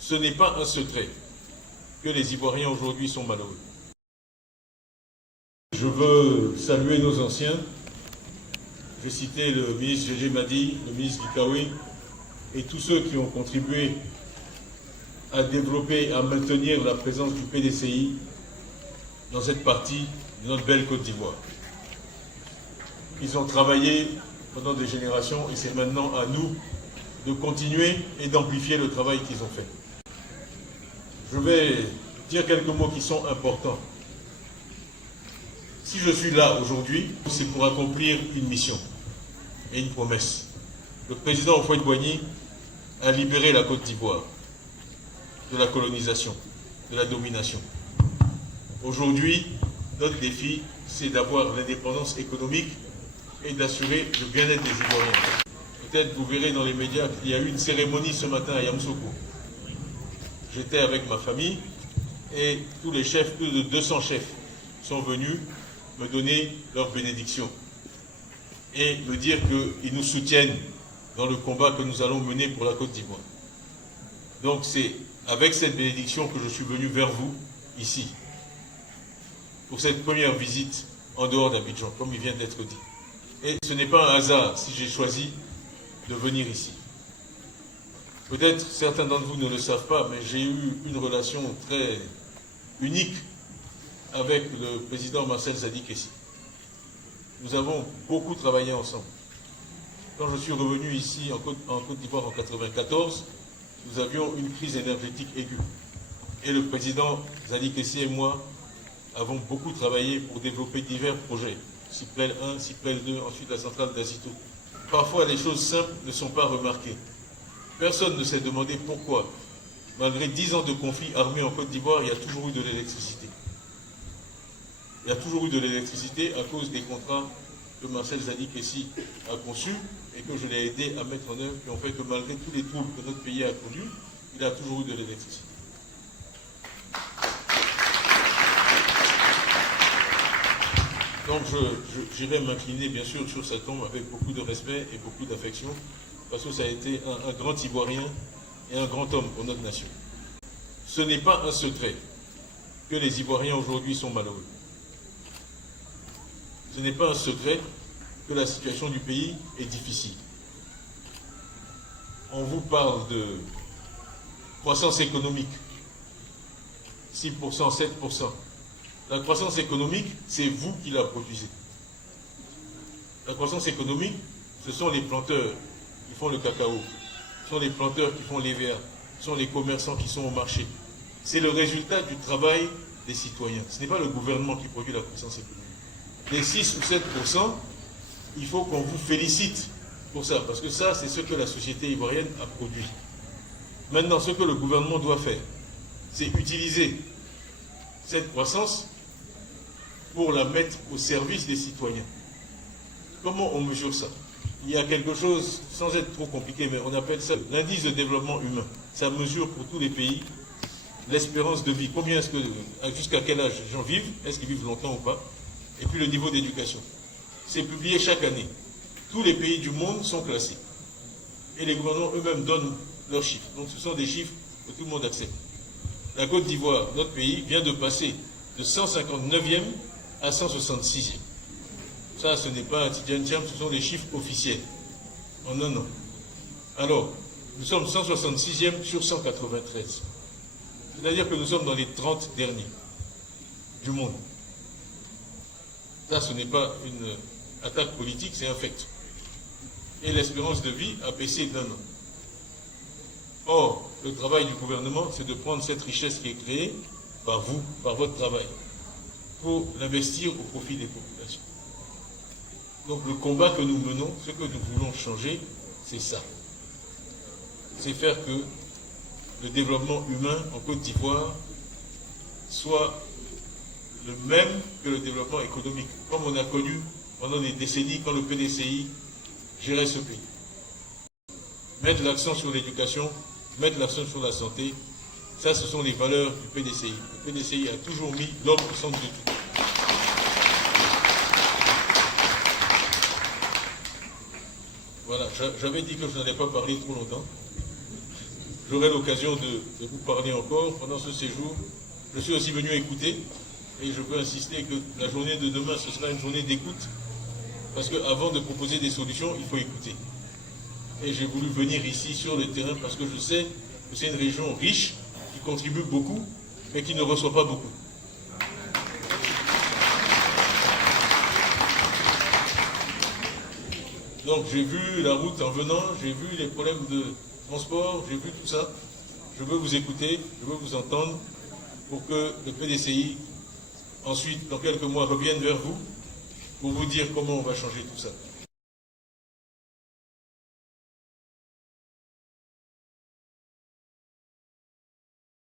Ce n'est pas un secret que les Ivoiriens aujourd'hui sont malheureux. Je veux saluer nos anciens. Je citais le ministre Gégé Madi, le ministre Bikaoui, et tous ceux qui ont contribué à développer, à maintenir la présence du PDCI dans cette partie de notre belle Côte d'Ivoire. Ils ont travaillé pendant des générations et c'est maintenant à nous de continuer et d'amplifier le travail qu'ils ont fait. Je vais dire quelques mots qui sont importants. Si je suis là aujourd'hui, c'est pour accomplir une mission et une promesse. Le président Houphouët-Boigny a libéré la Côte d'Ivoire de la colonisation, de la domination. Aujourd'hui, notre défi, c'est d'avoir l'indépendance économique et d'assurer le bien-être des Ivoiriens. Peut-être vous verrez dans les médias qu'il y a eu une cérémonie ce matin à Yamoussoukro. J'étais avec ma famille et tous les chefs, plus de 200 chefs, sont venus me donner leur bénédiction et me dire qu'ils nous soutiennent dans le combat que nous allons mener pour la Côte d'Ivoire. Donc c'est avec cette bénédiction que je suis venu vers vous, ici, pour cette première visite en dehors d'Abidjan, comme il vient d'être dit. Et ce n'est pas un hasard si j'ai choisi de venir ici. Peut-être certains d'entre vous ne le savent pas, mais j'ai eu une relation très unique avec le président Marcel Zadi-Kessi. Nous avons beaucoup travaillé ensemble. Quand je suis revenu ici en Côte d'Ivoire en 1994, nous avions une crise énergétique aiguë. Et le président Zadi-Kessi et moi avons beaucoup travaillé pour développer divers projets. Ciplel 1, Ciplel 2, ensuite la centrale d'Azito. Parfois, les choses simples ne sont pas remarquées. Personne ne s'est demandé pourquoi, malgré 10 ans de conflit armé en Côte d'Ivoire, il y a toujours eu de l'électricité. Il y a toujours eu de l'électricité à cause des contrats que Marcel Zadi-Kessi a conçus et que je l'ai aidé à mettre en œuvre, qui ont fait que malgré tous les troubles que notre pays a connus, il a toujours eu de l'électricité. Donc j'irai m'incliner bien sûr sur sa tombe avec beaucoup de respect et beaucoup d'affection, parce que ça a été un grand Ivoirien et un grand homme pour notre nation. Ce n'est pas un secret que les Ivoiriens aujourd'hui sont malheureux. Ce n'est pas un secret que la situation du pays est difficile. On vous parle de croissance économique, 6%, 7%. La croissance économique, c'est vous qui la produisez. La croissance économique, ce sont les planteurs qui font le cacao, ce sont les planteurs qui font l'EVA, ce sont les commerçants qui sont au marché. C'est le résultat du travail des citoyens. Ce n'est pas le gouvernement qui produit la croissance économique. Les 6 ou 7%, il faut qu'on vous félicite pour ça, parce que ça, c'est ce que la société ivoirienne a produit. Maintenant, ce que le gouvernement doit faire, c'est utiliser cette croissance pour la mettre au service des citoyens. Comment on mesure ça? Il y a quelque chose, sans être trop compliqué, mais on appelle ça l'indice de développement humain. Ça mesure pour tous les pays l'espérance de vie. Combien est-ce que, jusqu'à quel âge les gens vivent? Est-ce qu'ils vivent longtemps ou pas? Et puis le niveau d'éducation. C'est publié chaque année. Tous les pays du monde sont classés. Et les gouvernements eux-mêmes donnent leurs chiffres. Donc ce sont des chiffres que tout le monde accepte. La Côte d'Ivoire, notre pays, vient de passer de 159e à 166e. Ça, ce n'est pas un Tidjane-Tiam, ce sont des chiffres officiels. En un an. Alors, nous sommes 166e sur 193. C'est-à-dire que nous sommes dans les 30 derniers du monde. Ça, ce n'est pas une attaque politique, c'est un fait. Et l'espérance de vie a baissé d'un an. Or, le travail du gouvernement, c'est de prendre cette richesse qui est créée par vous, par votre travail, pour l'investir au profit des populations. Donc le combat que nous menons, ce que nous voulons changer, c'est ça. C'est faire que le développement humain en Côte d'Ivoire soit le même que le développement économique, comme on a connu pendant des décennies quand le PDCI gérait ce pays. Mettre l'accent sur l'éducation, mettre l'accent sur la santé, ça ce sont les valeurs du PDCI. Le PDCI a toujours mis l'homme au centre de tout. Voilà, j'avais dit que je n'allais pas parler trop longtemps. j'aurai l'occasion de vous parler encore pendant ce séjour. Je suis aussi venu écouter et je veux insister que la journée de demain, ce sera une journée d'écoute parce qu'avant de proposer des solutions, il faut écouter. Et j'ai voulu venir ici sur le terrain parce que je sais que c'est une région riche qui contribue beaucoup mais qui ne reçoit pas beaucoup. Donc j'ai vu la route en venant, j'ai vu les problèmes de transport, j'ai vu tout ça. Je veux vous écouter, je veux vous entendre pour que le PDCI, ensuite, dans quelques mois, revienne vers vous pour vous dire comment on va changer tout ça.